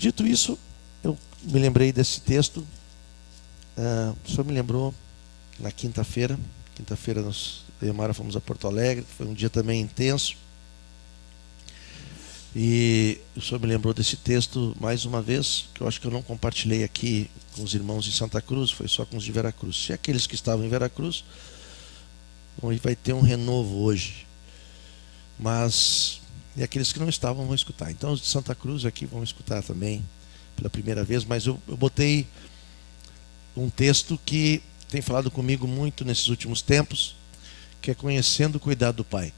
dito isso, eu me lembrei desse texto. O senhor me lembrou na quinta-feira. Quinta-feira nós, eu e a Mara, fomos a Porto Alegre. Foi um dia também intenso. E o senhor me lembrou desse texto mais uma vez, que eu acho que eu não compartilhei aqui com os irmãos de Santa Cruz, foi só com os de Veracruz. Se aqueles que estavam em Veracruz, vai ter um renovo hoje. Mas e aqueles que não estavam vão escutar. Então os de Santa Cruz aqui vão escutar também pela primeira vez. Mas eu botei um texto que tem falado comigo muito nesses últimos tempos, que é conhecendo o cuidado do Pai.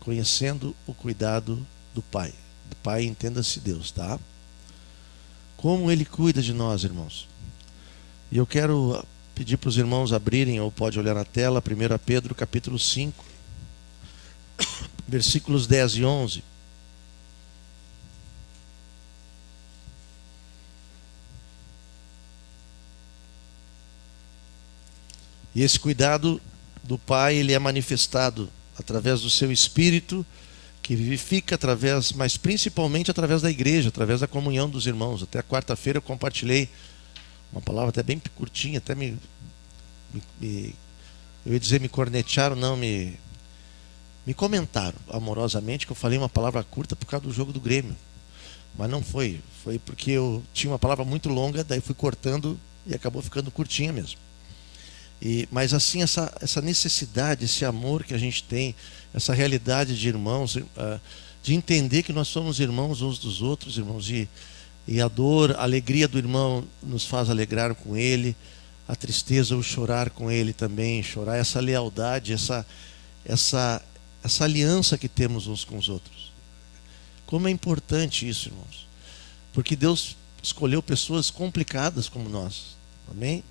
Conhecendo o cuidado do Pai. Do Pai, entenda-se Deus, tá? Como Ele cuida de nós, irmãos. E eu quero pedir para os irmãos abrirem, ou pode olhar na tela, 1 Pedro capítulo 5, versículos 10 e 11. E esse cuidado do Pai, ele é manifestado através do seu Espírito, que vivifica através, mas principalmente através da igreja, através da comunhão dos irmãos. Até a quarta-feira eu compartilhei uma palavra até bem curtinha, até eu ia dizer me cornetearam, não, me comentaram amorosamente que eu falei uma palavra curta por causa do jogo do Grêmio. Mas não foi, foi porque eu tinha uma palavra muito longa, daí fui cortando e acabou ficando curtinha mesmo. Mas assim, essa necessidade, esse amor que a gente tem, essa realidade de irmãos, de entender que nós somos irmãos uns dos outros, irmãos, e a dor, a alegria do irmão nos faz alegrar com ele, a tristeza, o chorar com ele também, chorar, essa lealdade, essa aliança que temos uns com os outros. Como é importante isso, irmãos, porque Deus escolheu pessoas complicadas como nós, amém?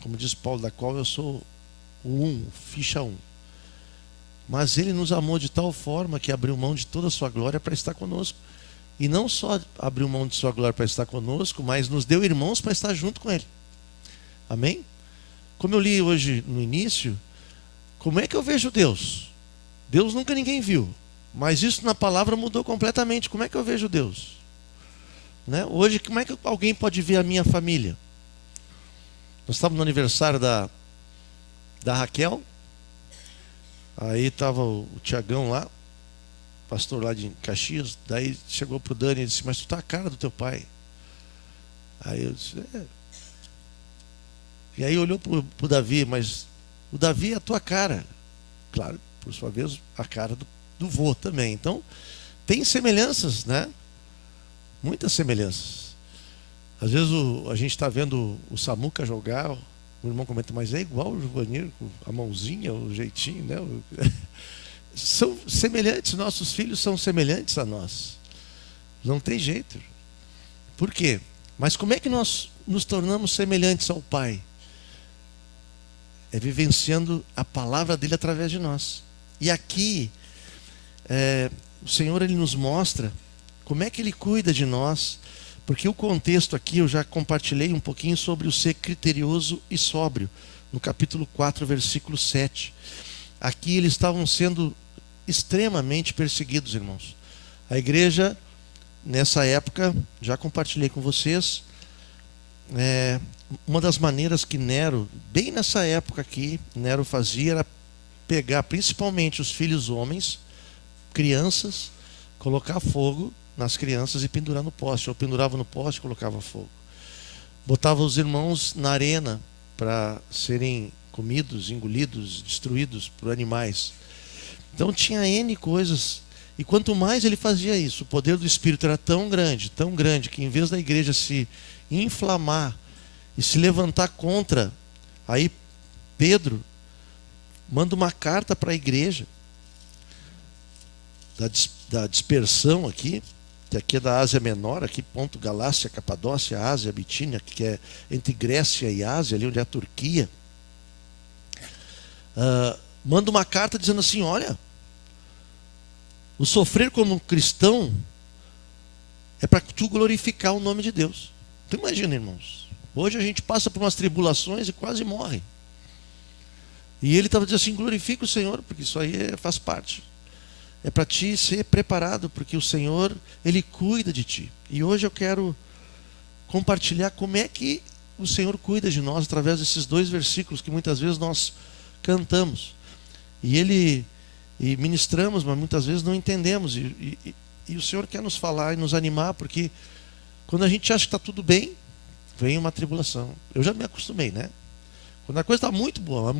Como diz Paulo, da qual eu sou o ficha 1. Mas Ele nos amou de tal forma que abriu mão de toda a sua glória para estar conosco. E não só abriu mão de sua glória para estar conosco, mas nos deu irmãos para estar junto com Ele. Amém? Como eu li hoje no início, como é que eu vejo Deus? Deus nunca ninguém viu. Mas isso na palavra mudou completamente. Como é que eu vejo Deus? Né? Hoje, como é que alguém pode ver a minha família? Nós estávamos no aniversário da Raquel. Aí estava o Tiagão lá, pastor lá de Caxias. Daí chegou para o Dani e disse: mas tu tá a cara do teu pai. Aí eu disse: é. E aí olhou para o Davi: mas o Davi é a tua cara. Claro, por sua vez, a cara do vô também. Então, tem semelhanças, né? Muitas semelhanças. Às vezes a gente está vendo o Samuca jogar, o irmão comenta: mas é igual o Juvanir, a mãozinha, o jeitinho, né? São semelhantes, nossos filhos são semelhantes a nós. Não tem jeito. Por quê? Mas como é que nós nos tornamos semelhantes ao Pai? É vivenciando a palavra dele através de nós. E aqui, o Senhor, Ele nos mostra como é que Ele cuida de nós. Porque o contexto aqui, eu já compartilhei um pouquinho sobre o ser criterioso e sóbrio, no capítulo 4, versículo 7. Aqui eles estavam sendo extremamente perseguidos, irmãos. A igreja, nessa época, já compartilhei com vocês, uma das maneiras que Nero, bem nessa época aqui, Nero fazia era pegar principalmente os filhos homens, crianças, colocar fogo nas crianças e pendurar no poste, ou pendurava no poste e colocava fogo. Botava os irmãos na arena para serem comidos, engolidos, destruídos por animais. Então tinha N coisas. E quanto mais ele fazia isso, o poder do Espírito era tão grande, que em vez da igreja se inflamar e se levantar contra, aí Pedro manda uma carta para a igreja da dispersão aqui, que aqui é da Ásia Menor, aqui ponto Galácia, Capadócia, Ásia, Bitínia, que é entre Grécia e Ásia, ali onde é a Turquia. Manda uma carta dizendo assim: olha, o sofrer como cristão é para tu glorificar o nome de Deus. Então imagina, irmãos, hoje a gente passa por umas tribulações e quase morre. E ele estava dizendo assim: glorifica o Senhor, porque isso aí faz parte. É para ti ser preparado, porque o Senhor, Ele cuida de ti. E hoje eu quero compartilhar como é que o Senhor cuida de nós através desses 2 versículos que muitas vezes nós cantamos. E ministramos, mas muitas vezes não entendemos. E o Senhor quer nos falar e nos animar, porque quando a gente acha que está tudo bem, vem uma tribulação. Eu já me acostumei, né? Quando a coisa está muito boa,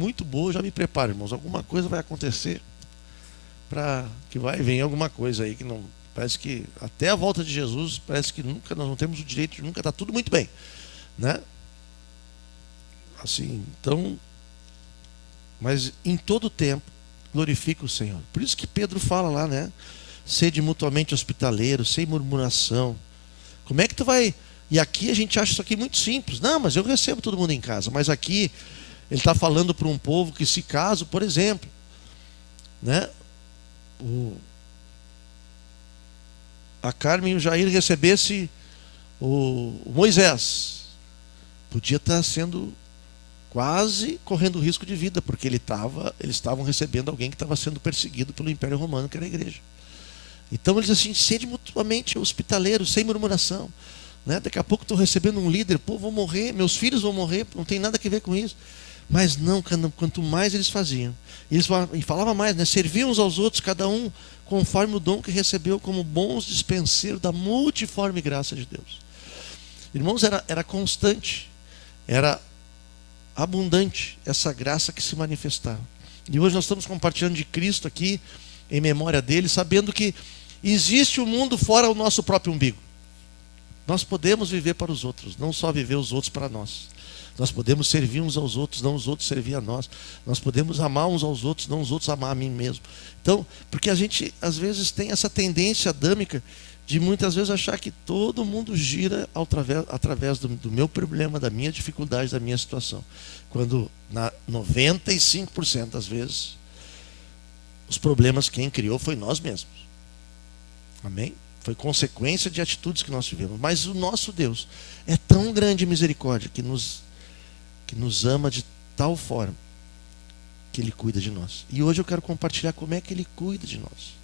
eu já me preparo, irmãos. Alguma coisa vai acontecer para que vai vir alguma coisa aí que não... Parece que até a volta de Jesus, parece que nunca nós não temos o direito de nunca estar tudo muito bem, né? Assim, então, mas em todo tempo glorifica o Senhor. Por isso que Pedro fala lá, né? Sede mutuamente hospitaleiros, sem murmuração. Como é que tu vai... E aqui a gente acha isso aqui muito simples. Não, mas eu recebo todo mundo em casa. Mas aqui ele está falando para um povo que, se caso, por exemplo, né? A Carmen e o Jair recebesse o Moisés, podia estar sendo quase correndo risco de vida, porque eles estavam recebendo alguém que estava sendo perseguido pelo Império Romano, que era a igreja. Então ele diz assim: sede mutuamente hospitaleiros, sem murmuração, né? Daqui a pouco estou recebendo um líder, pô, vou morrer, meus filhos vão morrer, não tem nada a ver com isso. Mas não, quanto mais eles faziam, eles falavam mais, né? Serviam uns aos outros, cada um conforme o dom que recebeu, como bons dispenseiros da multiforme graça de Deus. Irmãos, era constante, era abundante essa graça que se manifestava. E hoje nós estamos compartilhando de Cristo aqui, em memória dele, sabendo que existe um mundo fora o nosso próprio umbigo. Nós podemos viver para os outros, não só viver os outros para nós. Nós podemos servir uns aos outros, não os outros servir a nós. Nós podemos amar uns aos outros, não os outros amar a mim mesmo. Então, porque a gente às vezes tem essa tendência adâmica de muitas vezes achar que todo mundo gira através do meu problema, da minha dificuldade, da minha situação. Quando, na 95% das vezes, os problemas quem criou foi nós mesmos. Amém? Foi consequência de atitudes que nós tivemos. Mas o nosso Deus é tão grande misericórdia que nos ama de tal forma que Ele cuida de nós. E hoje eu quero compartilhar como é que Ele cuida de nós.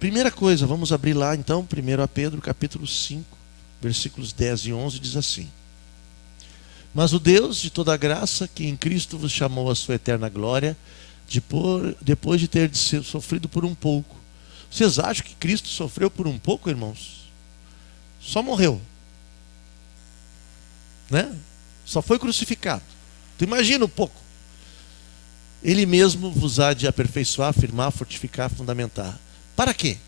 Primeira coisa, vamos abrir lá então, 1 Pedro capítulo 5, versículos 10 e 11, diz assim: Mas o Deus de toda graça, que em Cristo vos chamou à sua eterna glória, depois de ter sofrido por um pouco. Vocês acham que Cristo sofreu por um pouco, irmãos? Só morreu, né? Só foi crucificado. Tu imagina um pouco. Ele mesmo vos há de aperfeiçoar, afirmar, fortificar, fundamentar. Para quê?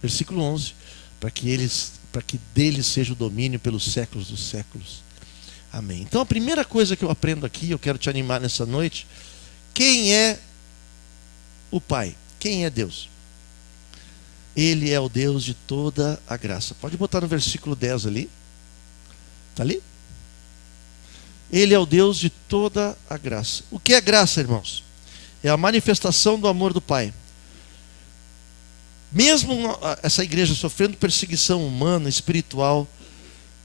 Versículo 11. Para que deles seja o domínio pelos séculos dos séculos. Amém. Então a primeira coisa que eu aprendo aqui, eu quero te animar nessa noite. Quem é o Pai? Quem é Deus? Ele é o Deus de toda a graça. Pode botar no versículo 10 ali. Está ali? Ele é o Deus de toda a graça. O que é graça, irmãos? É a manifestação do amor do Pai. Mesmo essa igreja sofrendo perseguição humana, espiritual,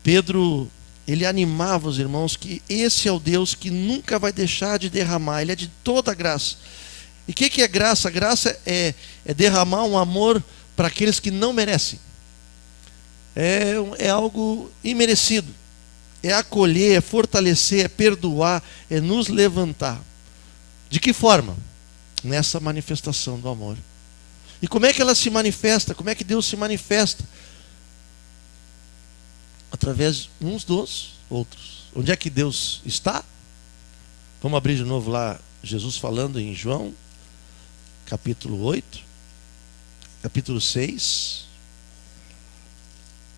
Pedro, ele animava os irmãos que esse é o Deus que nunca vai deixar de derramar. Ele é de toda a graça. E o que é graça? Graça é derramar um amor para aqueles que não merecem. É algo imerecido. É acolher, é fortalecer, é perdoar, é nos levantar. De que forma? Nessa manifestação do amor. E como é que ela se manifesta? Como é que Deus se manifesta? Através uns dos outros. Onde é que Deus está? Vamos abrir de novo lá, Jesus falando em João, capítulo 8, capítulo 6,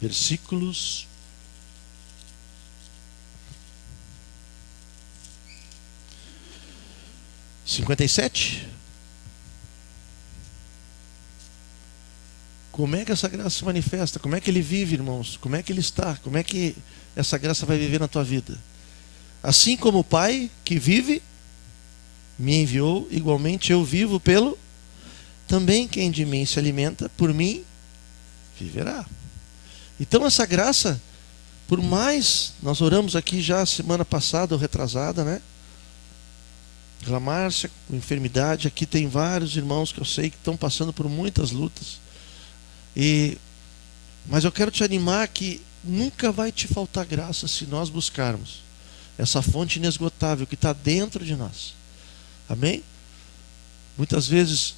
versículos 57. Como é que essa graça se manifesta? Como é que ele vive, irmãos? Como é que ele está? Como é que essa graça vai viver na tua vida? Assim como o Pai que vive me enviou, igualmente eu vivo pelo... Também quem de mim se alimenta, por mim viverá. Então essa graça, por mais... Nós oramos aqui já semana passada ou retrasada, né? A Márcia, com enfermidade, aqui tem vários irmãos que eu sei que estão passando por muitas lutas. Mas eu quero te animar que nunca vai te faltar graça se nós buscarmos essa fonte inesgotável que está dentro de nós. Amém? Muitas vezes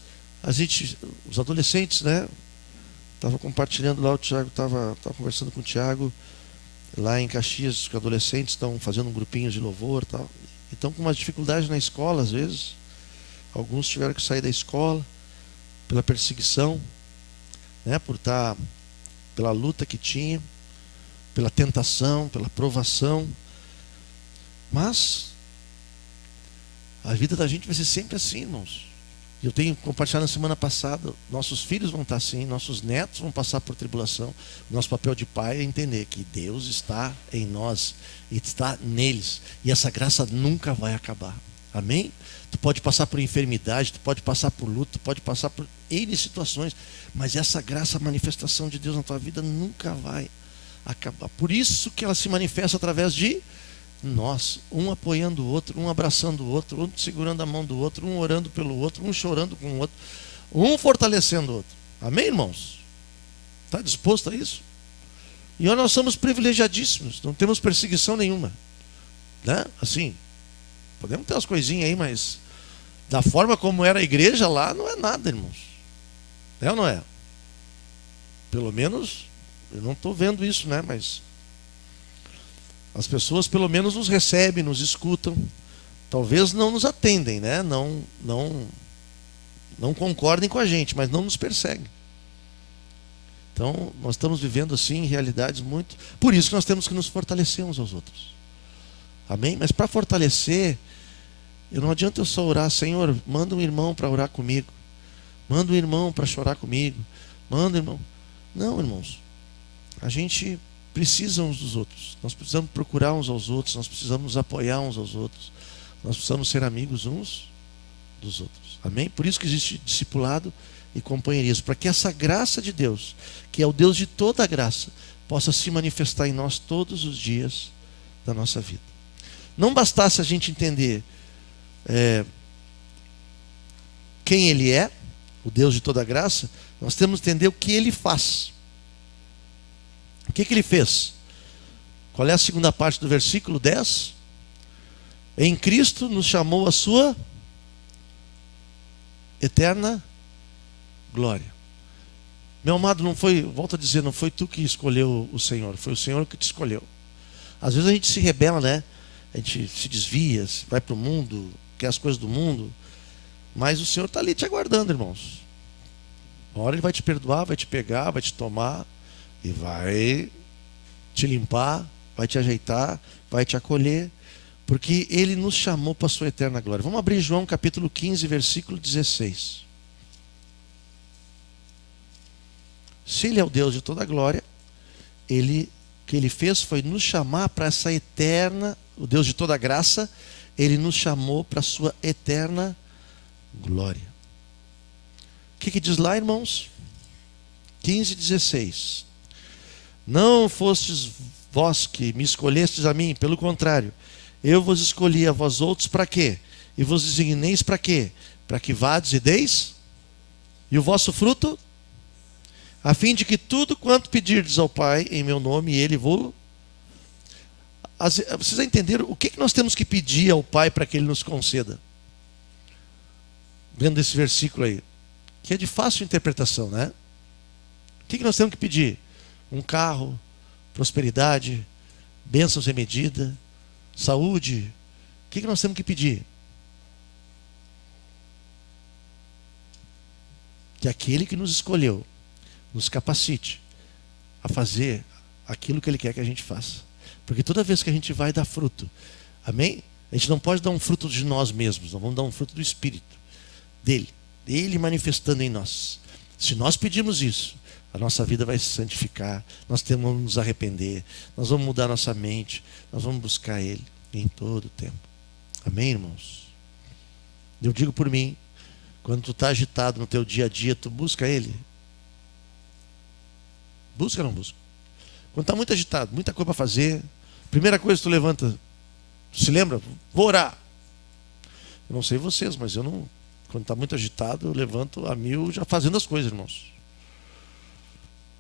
os adolescentes, né? Estava compartilhando lá, o Tiago estava conversando com o Tiago lá em Caxias, os adolescentes estão fazendo um grupinho de louvor, tal. E estão com umas dificuldades na escola às vezes. Alguns tiveram que sair da escola pela perseguição, né? Pela luta que tinha, pela tentação, pela provação. Mas a vida da gente vai ser sempre assim, irmãos. Eu tenho compartilhado na semana passada, nossos filhos vão estar assim, nossos netos vão passar por tribulação. Nosso papel de pai é entender que Deus está em nós e está neles. E essa graça nunca vai acabar. Amém? Tu pode passar por enfermidade, tu pode passar por luto, tu pode passar por N situações, mas essa graça, a manifestação de Deus na tua vida nunca vai acabar. Por isso que ela se manifesta através de nós, um apoiando o outro, um abraçando o outro, um segurando a mão do outro, um orando pelo outro, um chorando com o outro, um fortalecendo o outro. Amém, irmãos? Está disposto a isso? E nós somos privilegiadíssimos, não temos perseguição nenhuma, né? Assim, podemos ter umas coisinhas aí, mas da forma como era a igreja lá, não é nada, irmãos. É ou não é? Pelo menos, eu não estou vendo isso, né? Mas as pessoas pelo menos nos recebem, nos escutam. Talvez não nos atendem, né? Não concordem com a gente, mas não nos perseguem. Então, nós estamos vivendo assim realidades muito... Por isso que nós temos que nos fortalecer uns aos outros. Amém? Mas para fortalecer, não adianta eu só orar, Senhor, manda um irmão para orar comigo. Manda um irmão para chorar comigo. Manda um irmão. Não, irmãos. A gente precisa uns dos outros. Nós precisamos procurar uns aos outros. Nós precisamos nos apoiar uns aos outros. Nós precisamos ser amigos uns dos outros. Amém? Por isso que existe discipulado e companheirismo. Para que essa graça de Deus, que é o Deus de toda a graça, possa se manifestar em nós todos os dias da nossa vida. Não bastasse a gente entender quem Ele é, o Deus de toda a graça, nós temos que entender o que Ele faz. O que Ele fez? Qual é a segunda parte do versículo 10? Em Cristo nos chamou a sua eterna glória. Meu amado, não foi, volto a dizer, não foi tu que escolheu o Senhor, foi o Senhor que te escolheu. Às vezes a gente se rebela, né? A gente se desvia, vai para o mundo, quer as coisas do mundo, mas o Senhor está ali te aguardando, irmãos. Uma hora Ele vai te perdoar, vai te pegar, vai te tomar e vai te limpar, vai te ajeitar, vai te acolher, porque Ele nos chamou para a sua eterna glória. Vamos abrir João capítulo 15, versículo 16. Se Ele é o Deus de toda a glória, o que Ele fez foi nos chamar para essa eterna, o Deus de toda a graça, Ele nos chamou para a sua eterna glória. O que diz lá, irmãos? 15, 16. Não fostes vós que me escolhestes a mim, pelo contrário, eu vos escolhi a vós outros para quê? E vos designeis para quê? Para que vades e deis, e o vosso fruto, a fim de que tudo quanto pedirdes ao Pai em meu nome, Ele vos... Vocês entenderam o que nós temos que pedir ao Pai para que Ele nos conceda? Vendo esse versículo aí, que é de fácil interpretação, né? O que nós temos que pedir? Um carro, prosperidade, bênçãos sem medida, saúde. O que nós temos que pedir? Que aquele que nos escolheu nos capacite a fazer aquilo que Ele quer que a gente faça. Porque toda vez que a gente vai dar fruto, amém? A gente não pode dar um fruto de nós mesmos, nós vamos dar um fruto do Espírito, dele manifestando em nós. Se nós pedimos isso, a nossa vida vai se santificar, nós vamos nos arrepender, nós vamos mudar nossa mente, nós vamos buscar Ele em todo o tempo. Amém, irmãos? Eu digo por mim, quando tu está agitado no teu dia a dia, tu busca Ele? Busca ou não busca? Quando está muito agitado, muita coisa para fazer, primeira coisa que tu levanta, tu se lembra? Vou orar. Eu não sei vocês, mas eu não... Quando está muito agitado, eu levanto a mil já fazendo as coisas, irmãos.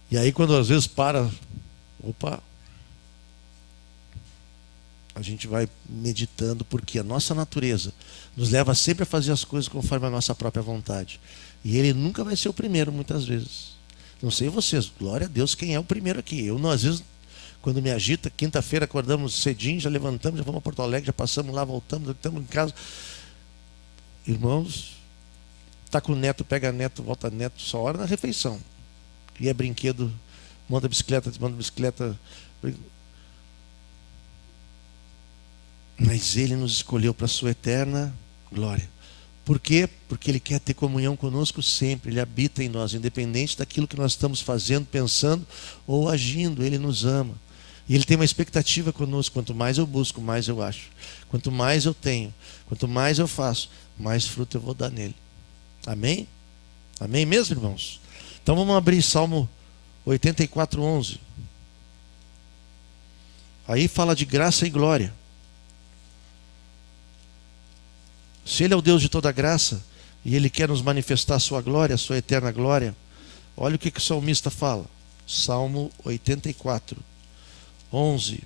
E aí quando às vezes para, opa, A gente vai meditando, porque a nossa natureza nos leva sempre a fazer as coisas conforme a nossa própria vontade. E ele nunca vai ser o primeiro, muitas vezes. Não sei vocês, glória a Deus, quem é o primeiro aqui. Eu, não, às vezes, quando me agita, quinta-feira acordamos cedinho, já levantamos, já vamos a Porto Alegre, já passamos lá, voltamos, estamos em casa. Irmãos, tá com o neto, pega neto, volta neto, só hora na refeição. E é brinquedo, monta bicicleta, desmonta bicicleta. Mas ele nos escolheu para a sua eterna glória. Por quê? Porque ele quer ter comunhão conosco sempre. Ele habita em nós, independente daquilo que nós estamos fazendo, pensando ou agindo. Ele nos ama. E ele tem uma expectativa conosco. Quanto mais eu busco, mais eu acho. Quanto mais eu tenho, quanto mais eu faço, mais fruto eu vou dar nele. Amém? Amém mesmo, irmãos? Então vamos abrir Salmo 84:11. Aí fala de graça e glória. Se ele é o Deus de toda graça e ele quer nos manifestar a sua glória, a sua eterna glória, olha o que o salmista fala. Salmo 84:11.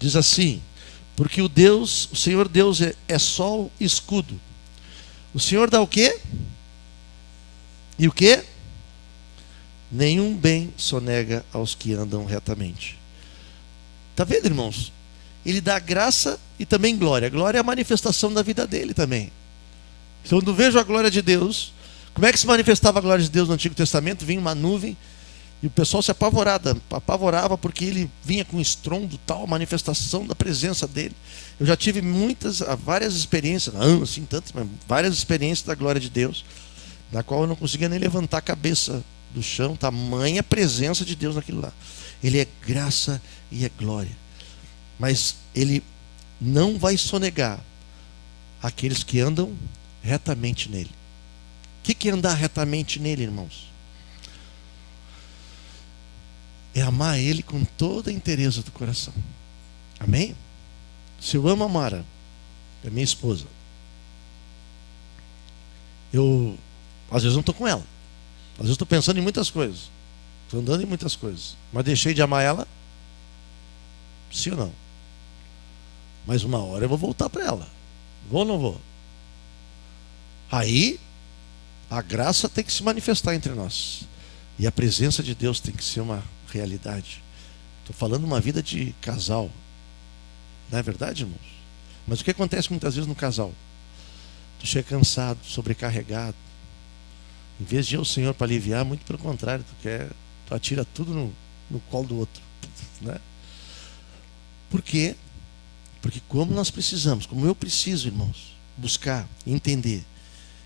Diz assim: porque o Senhor Deus é sol e escudo. O Senhor dá o quê? E o quê? Nenhum bem sonega aos que andam retamente. Está vendo, irmãos? Ele dá graça e também glória. Glória é a manifestação da vida dele também. Então, quando vejo a glória de Deus, como é que se manifestava a glória de Deus no Antigo Testamento? Vinha uma nuvem e o pessoal se apavorava porque ele vinha com estrondo, tal, a manifestação da presença dele. Eu já tive várias experiências, não assim tantas, mas várias experiências da glória de Deus, na qual eu não conseguia nem levantar a cabeça do chão, tamanha presença de Deus naquilo lá. Ele é graça e é glória. Mas ele não vai sonegar aqueles que andam retamente nele. O que é andar retamente nele, irmãos? É amar ele com toda a inteireza do coração. Amém? Se eu amo a Mara, é minha esposa, eu às vezes não estou com ela. Às vezes estou pensando em muitas coisas. Estou andando em muitas coisas. Mas deixei de amar ela? Sim ou não? Mas uma hora eu vou voltar para ela. Vou ou não vou? Aí, a graça tem que se manifestar entre nós. E a presença de Deus tem que ser uma realidade. Estou falando uma vida de casal. Não é verdade, irmãos? Mas o que acontece muitas vezes no casal? Tu chega cansado, sobrecarregado. Em vez de ir ao Senhor para aliviar, muito pelo contrário, tu atira tudo no colo do outro. Né? Por quê? Porque como nós precisamos, como eu preciso, irmãos, buscar, entender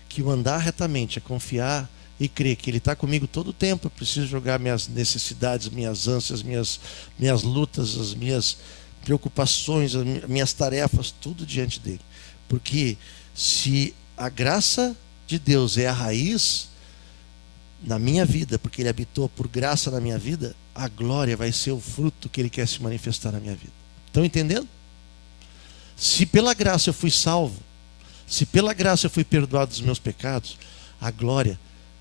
que o andar retamente é confiar e crer que Ele está comigo todo o tempo. Eu preciso jogar minhas necessidades, minhas ânsias, minhas lutas, as minhas preocupações, as minhas tarefas, tudo diante dEle. Porque se a graça de Deus é a raiz na minha vida, porque Ele habitou por graça na minha vida, a glória vai ser o fruto que Ele quer se manifestar na minha vida. Estão entendendo? Se pela graça eu fui salvo, se pela graça eu fui perdoado dos meus pecados, a glória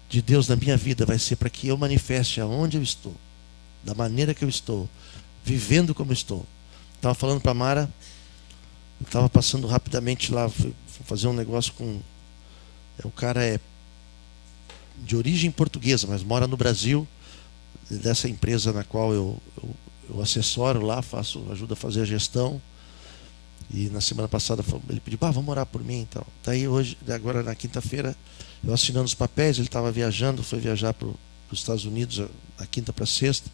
de Deus na minha vida vai ser para que eu manifeste aonde eu estou, da maneira que eu estou, vivendo como estou. Estava falando para a Mara, estava passando rapidamente lá, fui fazer um negócio com... O cara é de origem portuguesa, mas mora no Brasil, dessa empresa na qual eu assessoro lá, ajudo a fazer a gestão. E na semana passada ele pediu, vamos orar por mim. Então, daí hoje, agora na quinta-feira, eu assinando os papéis, ele estava viajando, foi viajar para os Estados Unidos, na quinta para sexta.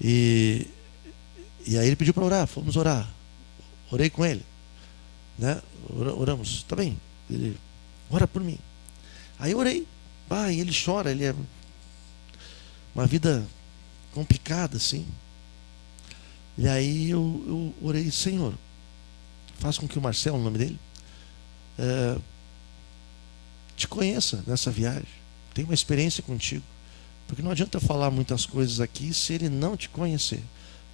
E aí ele pediu para orar, fomos orar. Orei com ele. Né? Oramos, tá bem. Ele, ora por mim. Aí eu orei. E ele chora, ele é uma vida complicada, assim. E aí eu orei, Senhor, faz com que o Marcelo, o nome dele, te conheça nessa viagem, tenha uma experiência contigo, porque não adianta eu falar muitas coisas aqui se ele não te conhecer,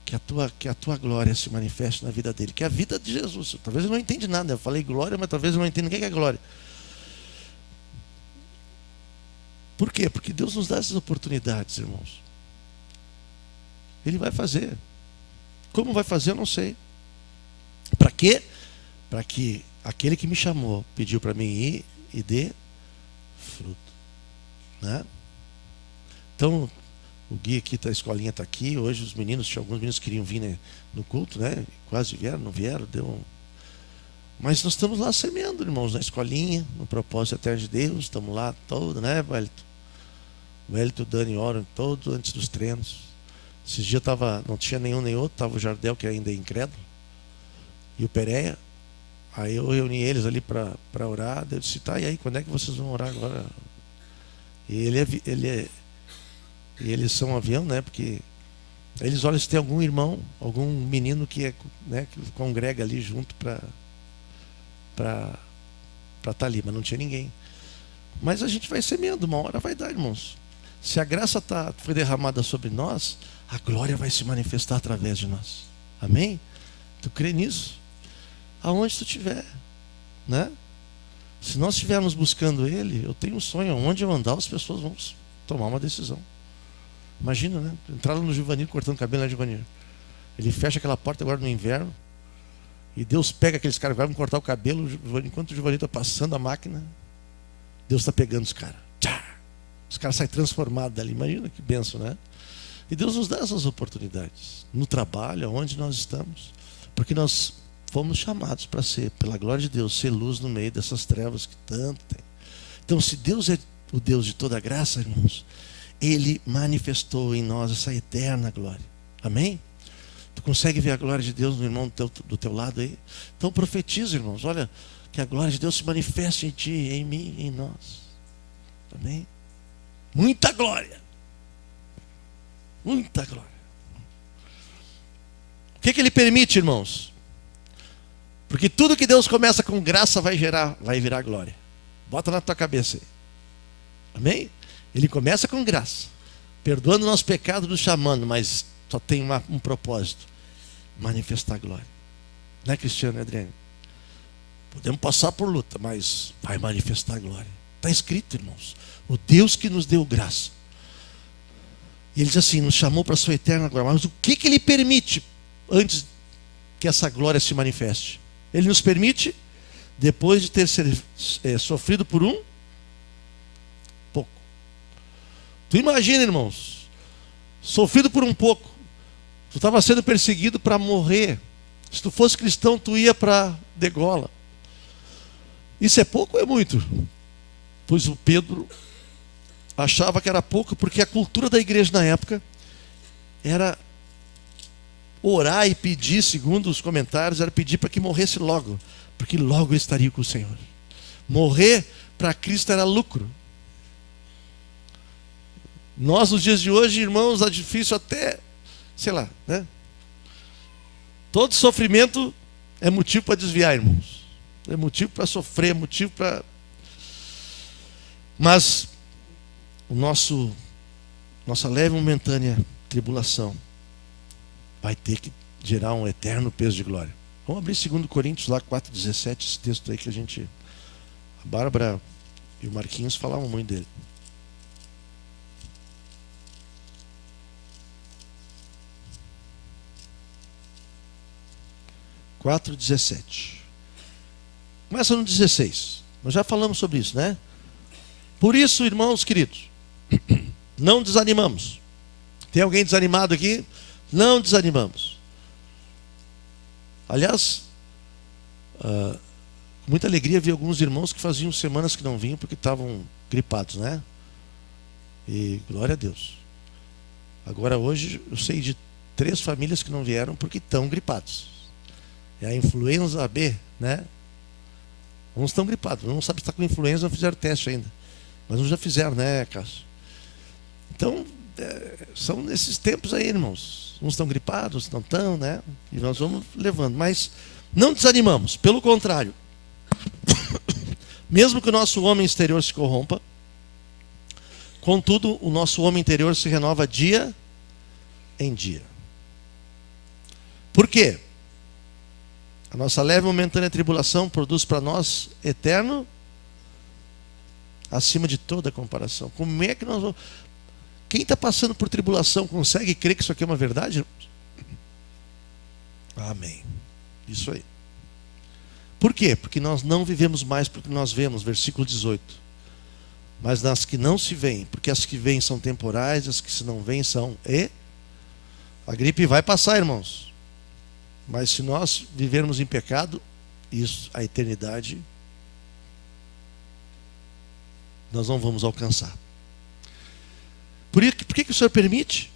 que a tua glória se manifeste na vida dele, que é a vida de Jesus. Talvez ele não entenda nada, eu falei glória, mas talvez ele não entenda o que é glória. Por quê? Porque Deus nos dá essas oportunidades, irmãos. Ele vai fazer. Como vai fazer, eu não sei. Para quê? Para que aquele que me chamou, pediu para mim ir e dê fruto. Né? Então, o guia aqui da escolinha está aqui. Hoje os meninos, tinha alguns meninos que queriam vir, né, no culto, né? Quase vieram, não vieram, Mas nós estamos lá semeando, irmãos, na escolinha, no propósito eterno de Deus. Estamos lá todo, né, Wellington? O Wellington e o Dani oram todo antes dos treinos. Esses dias não tinha nenhum nem outro, estava o Jardel, que ainda é incrédulo, e o Pereia. Aí eu reuni eles ali para orar. Eu disse, tá, e aí, quando é que vocês vão orar agora? E eles são um avião, né? Porque eles olham se tem algum irmão, algum menino que né, que congrega ali junto para estar ali, mas não tinha ninguém. Mas a gente vai semeando, uma hora vai dar, irmãos. Se a graça foi derramada sobre nós, a glória vai se manifestar através de nós. Amém? Tu crê nisso? Aonde tu estiver, né? Se nós estivermos buscando Ele, eu tenho um sonho, onde eu andar, as pessoas vão tomar uma decisão. Imagina, né? Entraram no Juvanil, cortando cabelo na Juvanil. Ele fecha aquela porta agora no inverno, e Deus pega aqueles caras que vão cortar o cabelo, enquanto o Juvanil está passando a máquina, Deus está pegando os caras. Os caras saem transformados dali. Imagina que bênção, né? E Deus nos dá essas oportunidades. No trabalho, onde nós estamos. Porque nós fomos chamados para ser, pela glória de Deus, ser luz no meio dessas trevas que tanto tem. Então, se Deus é o Deus de toda graça, irmãos, Ele manifestou em nós essa eterna glória. Amém? Tu consegue ver a glória de Deus no irmão do teu lado aí? Então profetiza, irmãos. Olha, que a glória de Deus se manifeste em ti, em mim, em nós. Amém? Muita glória. Muita glória. O que Ele permite, irmãos? Porque tudo que Deus começa com graça vai virar glória. Bota na tua cabeça aí. Amém? Ele começa com graça, perdoando o nosso pecado, nos chamando, mas só tem um propósito: manifestar a glória. Não é, Cristiano e Adriano? Podemos passar por luta, mas vai manifestar a glória. Está escrito, irmãos. O Deus que nos deu graça. E Ele diz assim, nos chamou para a sua eterna glória. Mas o que Ele permite antes que essa glória se manifeste? Ele nos permite, depois de ter sofrido por um pouco. Tu imagina, irmãos, sofrido por um pouco. Tu estava sendo perseguido para morrer. Se tu fosse cristão, tu ia para degola. Isso é pouco ou é muito? Pois o Pedro achava que era pouco, porque a cultura da igreja na época era orar e pedir, segundo os comentários, era pedir para que morresse logo, porque logo eu estaria com o Senhor. Morrer para Cristo era lucro. Nós, nos dias de hoje, irmãos, é difícil até, sei lá, né? Todo sofrimento é motivo para desviar, irmãos. É motivo para sofrer, é motivo para... Mas nossa leve e momentânea tribulação vai ter que gerar um eterno peso de glória. Vamos abrir 2 Coríntios lá 4,17, esse texto aí que a Bárbara e o Marquinhos falavam muito dele. Quatro 17. Começa no 16. Nós já falamos sobre isso, né? Por isso, irmãos queridos, não desanimamos. Tem alguém desanimado aqui? Não desanimamos. Aliás, com muita alegria vi alguns irmãos que faziam semanas que não vinham porque estavam gripados, né? E glória a Deus. Agora hoje eu sei de 3 famílias que não vieram porque estão gripados. É a influenza B, né? Uns estão gripados, não sabem se está com influenza, não fizeram teste ainda. Mas uns já fizeram, né, Cássio? Então, são nesses tempos aí, irmãos. Uns estão gripados, outros não estão, né? E nós vamos levando. Mas não desanimamos, pelo contrário. Mesmo que o nosso homem exterior se corrompa, contudo, o nosso homem interior se renova dia em dia. Por quê? A nossa leve e momentânea tribulação produz para nós eterno acima de toda comparação. Como é que nós vamos... Quem está passando por tribulação consegue crer que isso aqui é uma verdade? Amém. Isso aí. Por quê? Porque nós não vivemos mais porque nós vemos, versículo 18. Mas nas que não se veem, porque as que vêm são temporais, as que se não veem são... A gripe vai passar, irmãos. Mas se nós vivermos em pecado, isso, a eternidade, nós não vamos alcançar. Por que o Senhor permite?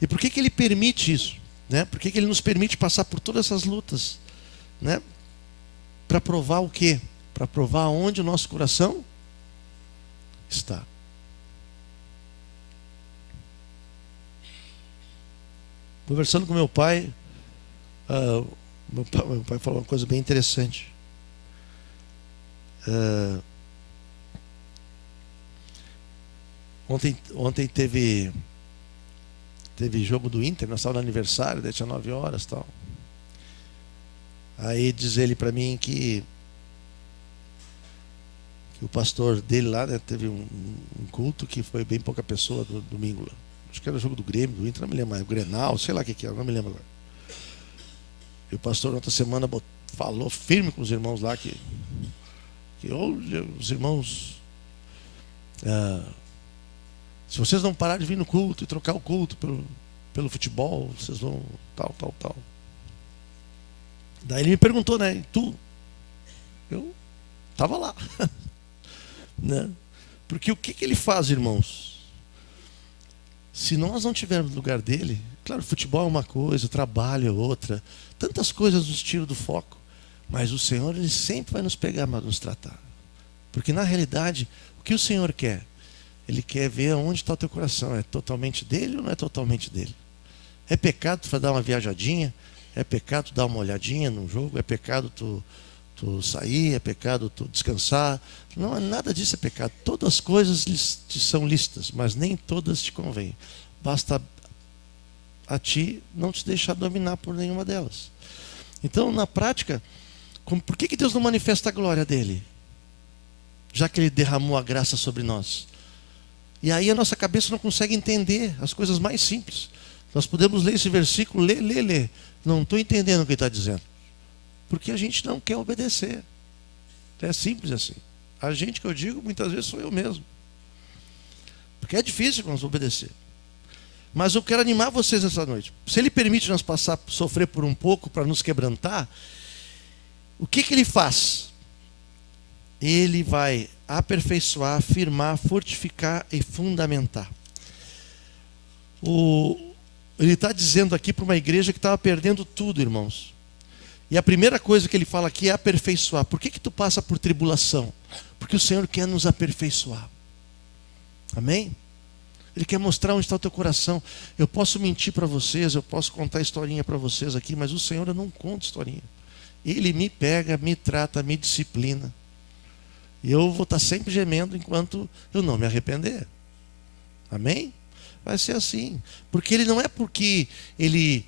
E por que Ele permite isso? Né? Por que Ele nos permite passar por todas essas lutas? Né? Para provar o quê? Para provar onde o nosso coração está. Conversando com meu pai, meu pai falou uma coisa bem interessante. Ontem teve jogo do Inter, nós estávamos no aniversário, daí tinha 9 horas e tal. Aí diz ele para mim que o pastor dele lá, né, teve um culto que foi bem pouca pessoa no domingo lá. Acho que era o jogo do Grêmio, do Inter, não me lembro mais, o Grenal, sei lá o que era, não me lembro agora. E o pastor, na outra semana, falou firme com os irmãos lá que os irmãos, se vocês não pararem de vir no culto e trocar o culto pelo futebol, vocês vão tal. Daí ele me perguntou, né? E tu? Eu estava lá. Né? Porque o que ele faz, irmãos? Se nós não tivermos no lugar dele, claro, futebol é uma coisa, trabalho é outra, tantas coisas nos tiram do foco, mas o Senhor, Ele sempre vai nos pegar para nos tratar. Porque na realidade, o que o Senhor quer? Ele quer ver onde está o teu coração. É totalmente dele ou não é totalmente dele? É pecado tu dar uma viajadinha? É pecado tu dar uma olhadinha no jogo? É pecado tu sair? É pecado tu descansar? Não, nada disso é pecado. Todas as coisas te são lícitas, mas nem todas te convêm. Basta a ti não te deixar dominar por nenhuma delas. Então, na prática, por que Deus não manifesta a glória dele? Já que Ele derramou a graça sobre nós. E aí a nossa cabeça não consegue entender as coisas mais simples. Nós podemos ler esse versículo, ler. Não estou entendendo o que ele está dizendo. Porque a gente não quer obedecer. É simples assim. A gente que eu digo, muitas vezes sou eu mesmo. Porque é difícil nós obedecer. Mas eu quero animar vocês essa noite. Se Ele permite nós sofrer por um pouco para nos quebrantar, o que Ele faz? Ele vai aperfeiçoar, afirmar, fortificar e fundamentar. Ele está dizendo aqui para uma igreja que estava perdendo tudo, irmãos. E a primeira coisa que ele fala aqui é aperfeiçoar. Por que tu passa por tribulação? Porque o Senhor quer nos aperfeiçoar. Amém? Ele quer mostrar onde está o teu coração. Eu posso mentir para vocês, eu posso contar historinha para vocês aqui, mas o Senhor, eu não conto historinha. Ele me pega, me trata, me disciplina. E eu vou estar sempre gemendo enquanto eu não me arrepender. Amém? Vai ser assim. Porque Ele não é porque Ele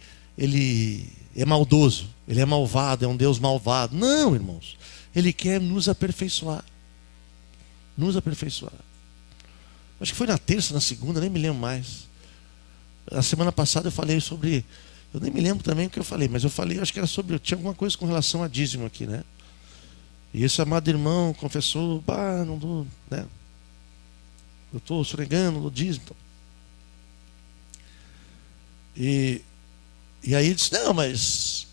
é maldoso, Ele é malvado, é um Deus malvado. Não, irmãos. Ele quer nos aperfeiçoar. Nos aperfeiçoar. Acho que foi na terça, na segunda, nem me lembro mais. A semana passada eu falei sobre... Eu nem me lembro também o que eu falei, mas eu falei, acho que era sobre... Tinha alguma coisa com relação a dízimo aqui, né? E esse amado irmão confessou, não dou, né? Eu estou sonegando, não dou dízimo. E aí ele disse, não, mas...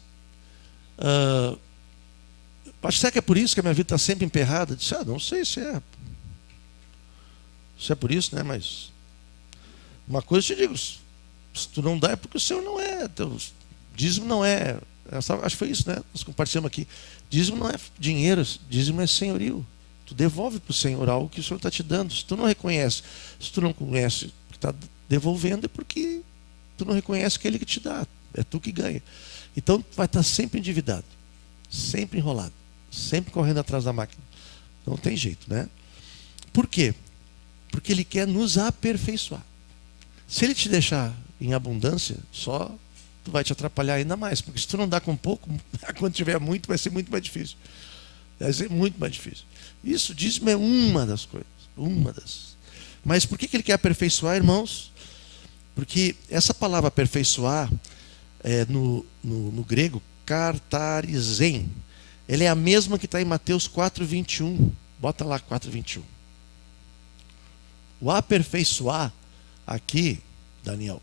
será que é por isso que a minha vida está sempre emperrada? Eu disse, não sei se é. Se é por isso, né? Mas uma coisa eu te digo, se tu não dá é porque o Senhor não é. Dízimo não é. Acho que foi isso, né? Nós compartilhamos aqui. Dízimo não é dinheiro, dízimo é senhorio. Tu devolve para o Senhor algo que o Senhor está te dando. Se tu não reconhece, se tu não conhece o que está devolvendo, é porque tu não reconhece que é Ele que te dá. É tu que ganha. Então tu vai estar sempre endividado, sempre enrolado, sempre correndo atrás da máquina. Não tem jeito, né? Por quê? Porque Ele quer nos aperfeiçoar. Se Ele te deixar em abundância, só tu vai te atrapalhar ainda mais. Porque se tu não dá com pouco, quando tiver muito, vai ser muito mais difícil. Vai ser muito mais difícil. Isso, dízimo é uma das coisas. Uma das. Mas por que ele quer aperfeiçoar, irmãos? Porque essa palavra aperfeiçoar, no grego, kartarizen, ela é a mesma que está em Mateus 4:21. Bota lá 4:21. O aperfeiçoar aqui, Daniel,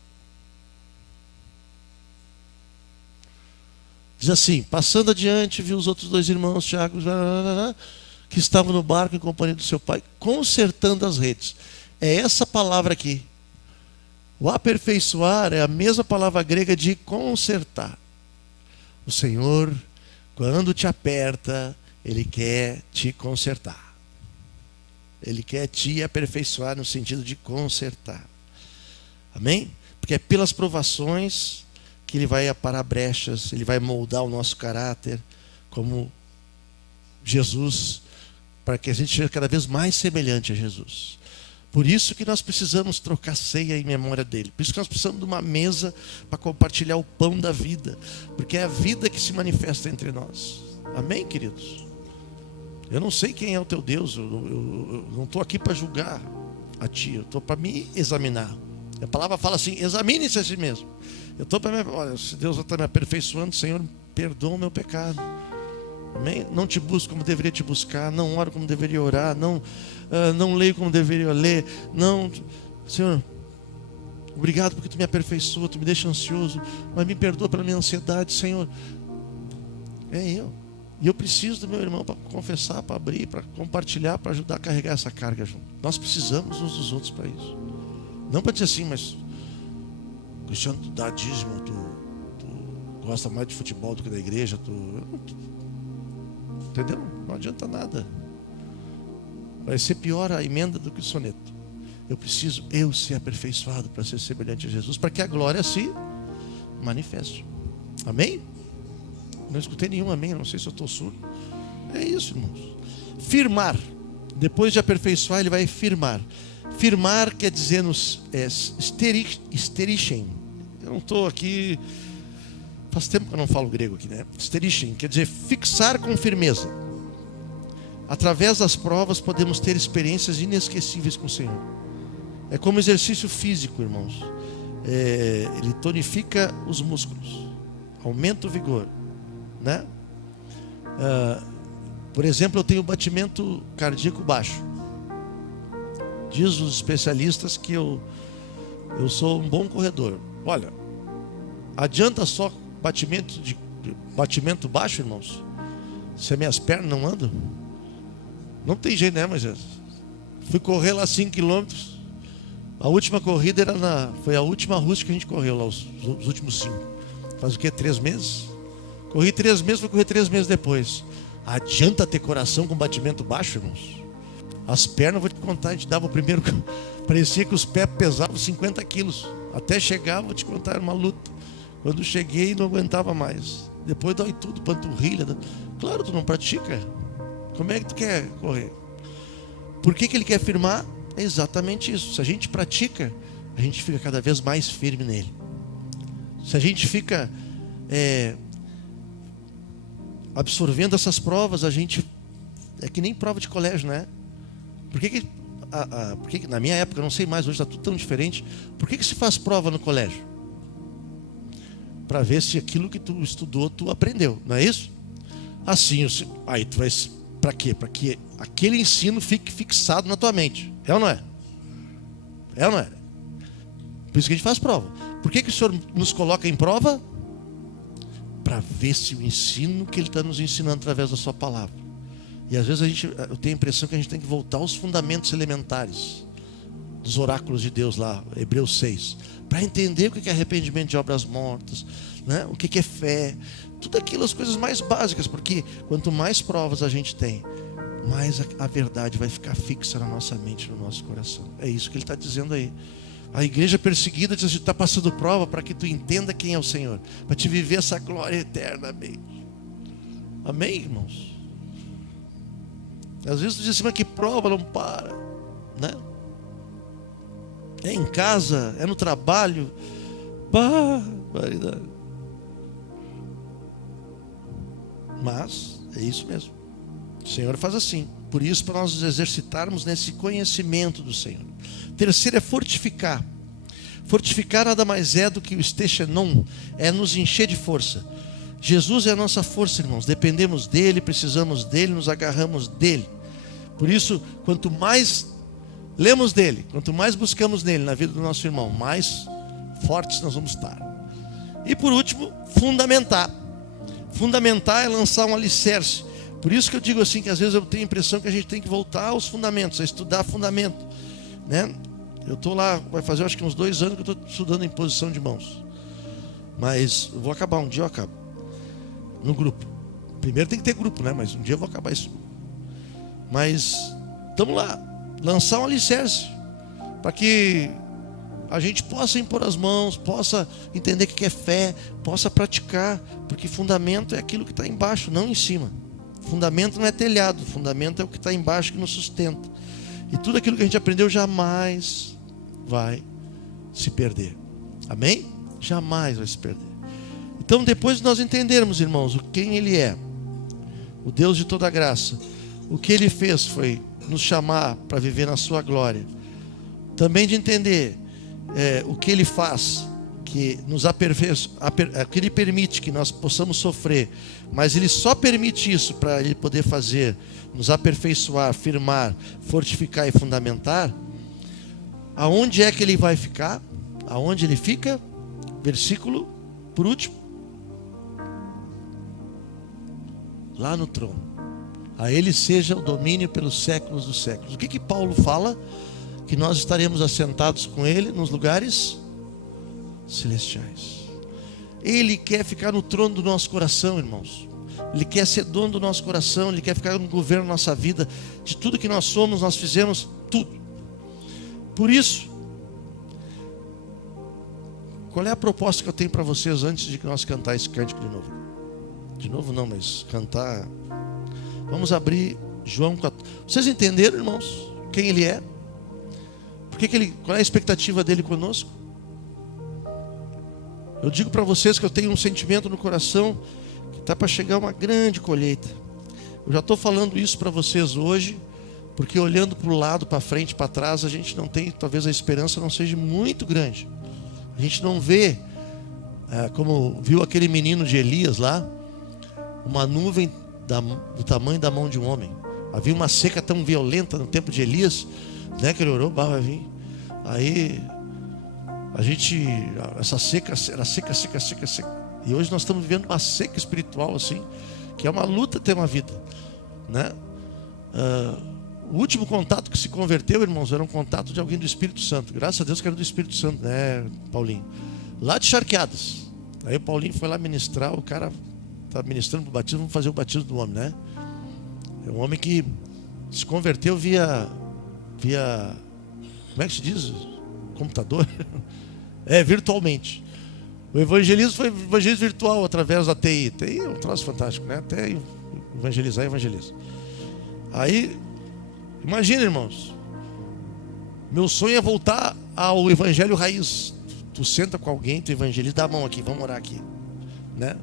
diz assim: passando adiante, viu os outros dois irmãos, Tiago, que estavam no barco em companhia do seu pai, consertando as redes. É essa palavra aqui. O aperfeiçoar é a mesma palavra grega de consertar. O Senhor, quando te aperta, Ele quer te consertar. Ele quer te aperfeiçoar no sentido de consertar. Amém? Porque é pelas provações que Ele vai aparar brechas, Ele vai moldar o nosso caráter como Jesus, para que a gente seja cada vez mais semelhante a Jesus. Por isso que nós precisamos trocar ceia em memória dele. Por isso que nós precisamos de uma mesa para compartilhar o pão da vida. Porque é a vida que se manifesta entre nós. Amém, queridos? Eu não sei quem é o teu Deus. Eu não estou aqui para julgar a ti. Eu estou para me examinar. A palavra fala assim: examine-se a si mesmo. Eu estou para me... Olha, se Deus está me aperfeiçoando, Senhor, perdoa o meu pecado. Amém? Não te busco como deveria te buscar, não oro como deveria orar, não leio como deveria ler, não, Senhor, obrigado porque tu me aperfeiçoa, tu me deixa ansioso, mas me perdoa pela minha ansiedade, Senhor. E eu preciso do meu irmão para confessar, para abrir, para compartilhar, para ajudar a carregar essa carga junto. Nós precisamos uns dos outros para isso. Não para dizer assim, mas Cristiano, tu dá dízimo, tu gosta mais de futebol do que da igreja, entendeu? Não adianta nada. Vai ser pior a emenda do que o soneto. Eu preciso ser aperfeiçoado para ser semelhante a Jesus, para que a glória se manifeste. Amém? Não escutei nenhum amém, não sei se eu estou surdo. É isso, irmãos. Firmar. Depois de aperfeiçoar, ele vai firmar. Firmar quer dizer sterichen. Eu não estou aqui... Faz tempo que eu não falo grego aqui, né? Sterichen quer dizer fixar com firmeza. Através das provas podemos ter experiências inesquecíveis com o Senhor. É como exercício físico, irmãos. Ele tonifica os músculos, aumenta o vigor, né? Por exemplo, eu tenho batimento cardíaco baixo. Diz os especialistas que eu sou um bom corredor. Olha, adianta só batimento baixo, irmãos? Se as minhas pernas não andam? Não tem jeito, né, Moisés? Fui correr lá 5 quilômetros. A última corrida foi a última rústica que a gente correu lá, os últimos 5. Faz o quê? 3 meses? Corri 3 meses, fui correr 3 meses depois. Adianta ter coração com batimento baixo, irmãos? As pernas, vou te contar, a gente dava o primeiro... Parecia que os pés pesavam 50 quilos. Até chegar, vou te contar, era uma luta. Quando cheguei, não aguentava mais. Depois dói tudo, panturrilha. Claro, tu não pratica. Como é que tu quer correr? Por que ele quer firmar? É exatamente isso. Se a gente pratica, a gente fica cada vez mais firme nele. Se a gente fica absorvendo essas provas, a gente... É que nem prova de colégio, né? Por que na minha época, eu não sei mais, hoje está tudo tão diferente. Por que se faz prova no colégio? Para ver se aquilo que tu estudou, tu aprendeu, não é isso? Assim, aí tu vai... Para quê? Para que aquele ensino fique fixado na tua mente. É ou não é? É ou não é? Por isso que a gente faz prova. Por que o Senhor nos coloca em prova? Para ver se o ensino que Ele está nos ensinando através da sua palavra. E às vezes eu tenho a impressão que a gente tem que voltar aos fundamentos elementares dos oráculos de Deus lá, Hebreus 6, para entender o que é arrependimento de obras mortas, né? O que é fé, tudo aquilo, as coisas mais básicas, porque quanto mais provas a gente tem, mais a verdade vai ficar fixa na nossa mente, no nosso coração. É isso que ele está dizendo aí. A igreja perseguida diz assim: está passando prova para que tu entenda quem é o Senhor, para te viver essa glória eterna. Amém? Amém, irmãos? Às vezes tu diz assim: mas que prova, não para, né? É em casa, é no trabalho. Barbaridade. Mas é isso mesmo. O Senhor faz assim. Por isso, para nós nos exercitarmos nesse conhecimento do Senhor. Terceiro é fortificar. Fortificar nada mais é do que o estechenon, é nos encher de força. Jesus é a nossa força, irmãos. Dependemos dele, precisamos dele, nos agarramos dele. Por isso, quanto mais lemos dele, quanto mais buscamos nele na vida do nosso irmão, mais fortes nós vamos estar. E por último, fundamentar. Fundamentar é lançar um alicerce. Por isso que eu digo assim, que às vezes eu tenho a impressão que a gente tem que voltar aos fundamentos, a estudar fundamento, né? Eu estou lá, vai fazer acho que uns 2 anos que eu estou estudando imposição de mãos. Mas eu vou acabar, um dia eu acabo. No grupo. Primeiro tem que ter grupo, né? Mas um dia eu vou acabar isso. Mas, estamos lá. Lançar um alicerce. Para que a gente possa impor as mãos, possa entender o que é fé, possa praticar. Porque fundamento é aquilo que está embaixo, não em cima. Fundamento não é telhado. Fundamento é o que está embaixo que nos sustenta. E tudo aquilo que a gente aprendeu jamais vai se perder. Amém? Jamais vai se perder. Então, depois de nós entendermos, irmãos, quem Ele é, o Deus de toda graça, o que Ele fez foi nos chamar para viver na sua glória. Também de entender o que Ele faz, que nos que Ele permite que nós possamos sofrer, mas Ele só permite isso para Ele poder fazer, nos aperfeiçoar, firmar, fortificar e fundamentar. Aonde é que Ele vai ficar? Aonde Ele fica? Versículo, por último. Lá no trono. A Ele seja o domínio pelos séculos dos séculos. O que Paulo fala? Que nós estaremos assentados com Ele nos lugares celestiais. Ele quer ficar no trono do nosso coração, irmãos. Ele quer ser dono do nosso coração. Ele quer ficar no governo da nossa vida. De tudo que nós somos, nós fizemos tudo. Por isso, qual é a proposta que eu tenho para vocês antes de que nós cantar esse cântico de novo? De novo não, mas cantar. Vamos abrir João 14. Vocês entenderam, irmãos, quem Ele é? Qual é a expectativa dele conosco? Eu digo para vocês que eu tenho um sentimento no coração que está para chegar uma grande colheita. Eu já estou falando isso para vocês hoje, porque olhando para o lado, para frente, para trás, a gente não tem, talvez a esperança não seja muito grande. A gente não vê, como viu aquele menino de Elias lá, uma nuvem do tamanho da mão de um homem. Havia uma seca tão violenta no tempo de Elias, né, que ele orou, vai vir. Aí, essa seca era seca. E hoje nós estamos vivendo uma seca espiritual assim, que é uma luta ter uma vida, né? O último contato que se converteu, irmãos, era um contato de alguém do Espírito Santo. Graças a Deus que era do Espírito Santo, né, Paulinho? Lá de Charqueadas. Aí o Paulinho foi lá ministrar, o cara está ministrando para o batismo, vamos fazer o batismo do homem, né? É um homem que se converteu via como é que se diz? Computador? Virtualmente. O evangelismo foi evangelismo virtual através da TI. TI é um troço fantástico, né? Até evangeliza. Aí, imagina, irmãos, meu sonho é voltar ao evangelho raiz. Tu senta com alguém, tu evangeliza, dá a mão aqui, vamos orar aqui, né?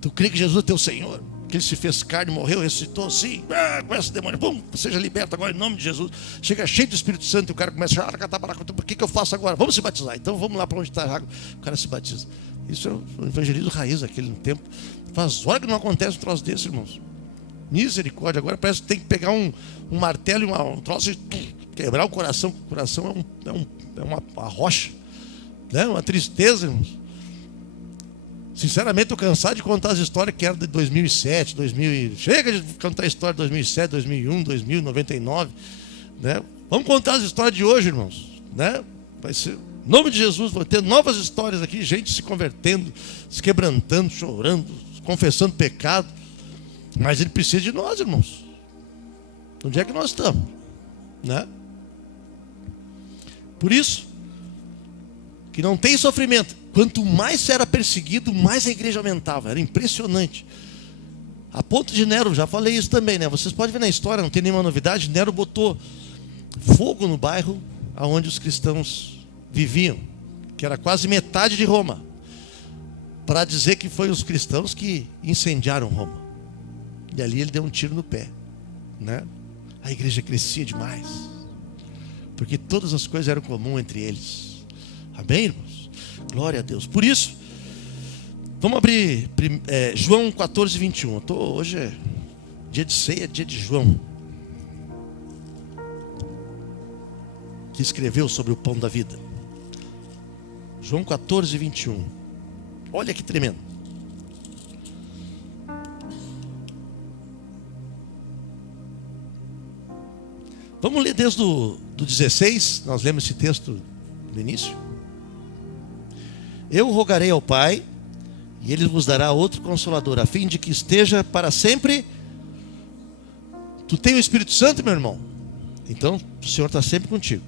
Tu crê que Jesus é teu Senhor, que Ele se fez carne, morreu, ressuscitou, sim, conhece o demônio, pum, seja liberto agora em nome de Jesus. Chega cheio do Espírito Santo e o cara começa a o que eu faço agora? Vamos se batizar. Então vamos lá para onde está a água, o cara se batiza. Isso é o evangelismo raiz daquele tempo. Faz hora que não acontece um troço desse, irmãos. Misericórdia, agora parece que tem que pegar um martelo e um troço e quebrar o coração. O coração é uma rocha, né? Uma tristeza, irmãos. Sinceramente, estou cansado de contar as histórias que eram de 2007, 2000. Chega de contar a história de 2007, 2001, 2000, 99, né? Vamos contar as histórias de hoje, irmãos, né? Vai ser, em nome de Jesus, vai ter novas histórias aqui, gente se convertendo, se quebrantando, chorando, confessando pecado. Mas Ele precisa de nós, irmãos. Onde é que nós estamos, né? Por isso que não tem sofrimento. Quanto mais você era perseguido, mais a igreja aumentava. Era impressionante. A ponto de Nero, já falei isso também, né? Vocês podem ver na história, não tem nenhuma novidade. Nero botou fogo no bairro onde os cristãos viviam, que era quase metade de Roma, para dizer que foi os cristãos que incendiaram Roma. E ali ele deu um tiro no pé, né? A igreja crescia demais, porque todas as coisas eram comuns entre eles. Amém, irmãos? Glória a Deus. Por isso, vamos abrir João 14, 21. Hoje é dia de ceia, dia de João, que escreveu sobre o pão da vida. João 14, 21. Olha que tremendo. Vamos ler desde do 16. Nós lemos esse texto no início. Eu rogarei ao Pai, e Ele vos dará outro Consolador, a fim de que esteja para sempre. Tu tem o Espírito Santo, meu irmão? Então o Senhor está sempre contigo.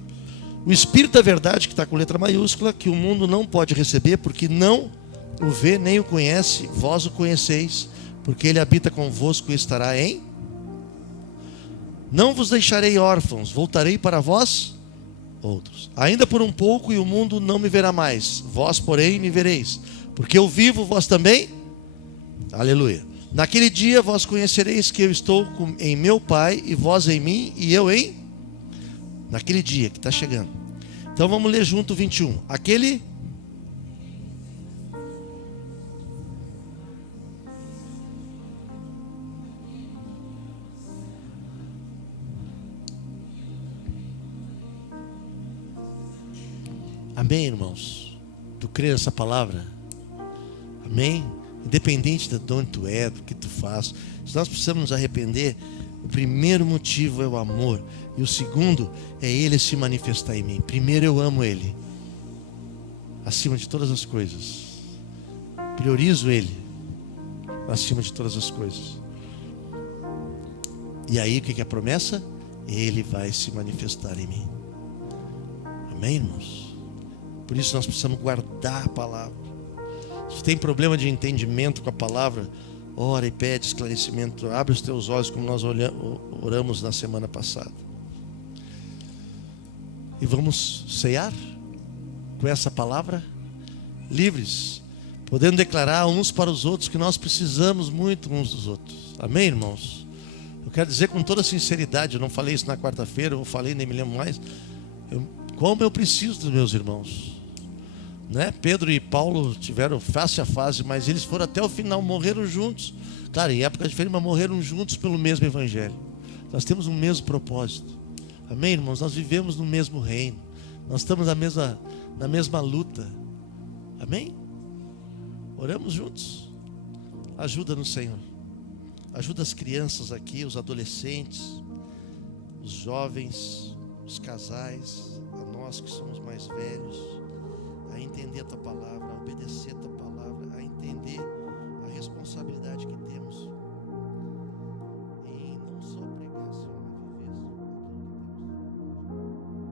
O Espírito da verdade, que está com letra maiúscula, que o mundo não pode receber, porque não o vê nem o conhece. Vós o conheceis, porque Ele habita convosco e estará em... Não vos deixarei órfãos, voltarei para vós outros. Ainda por um pouco e o mundo não me verá mais. Vós, porém, me vereis. Porque eu vivo, vós também. Aleluia. Naquele dia vós conhecereis que eu estou em meu Pai, e vós em mim, e eu em... Naquele dia que está chegando. Então vamos ler junto o 21. Aquele... Amém, irmãos? Tu crê nessa palavra? Amém? Independente de onde tu é, do que tu faz, se nós precisamos nos arrepender, o primeiro motivo é o amor, e o segundo é Ele se manifestar em mim. Primeiro eu amo Ele, acima de todas as coisas. Priorizo Ele acima de todas as coisas. E aí o que é a promessa? Ele vai se manifestar em mim. Amém, irmãos? Por isso nós precisamos guardar a palavra. Se tem problema de entendimento com a palavra, ora e pede esclarecimento. Abre os teus olhos, como nós oramos na semana passada. E vamos ceiar com essa palavra, livres, podendo declarar uns para os outros que nós precisamos muito uns dos outros. Amém, irmãos? Eu quero dizer com toda sinceridade, eu não falei isso na quarta-feira, eu falei, nem me lembro mais, como eu preciso dos meus irmãos, né? Pedro e Paulo tiveram face a face, mas eles foram até o final, morreram juntos. Claro, em épocas diferentes, mas morreram juntos pelo mesmo evangelho. Nós temos um mesmo propósito. Amém, irmãos? Nós vivemos no mesmo reino. Nós estamos na mesma luta. Amém? Oramos juntos. Ajuda-nos, Senhor. Ajuda as crianças aqui, os adolescentes, os jovens, os casais, a nós que somos mais velhos, a entender a Tua palavra, a obedecer a Tua palavra, a entender a responsabilidade que temos.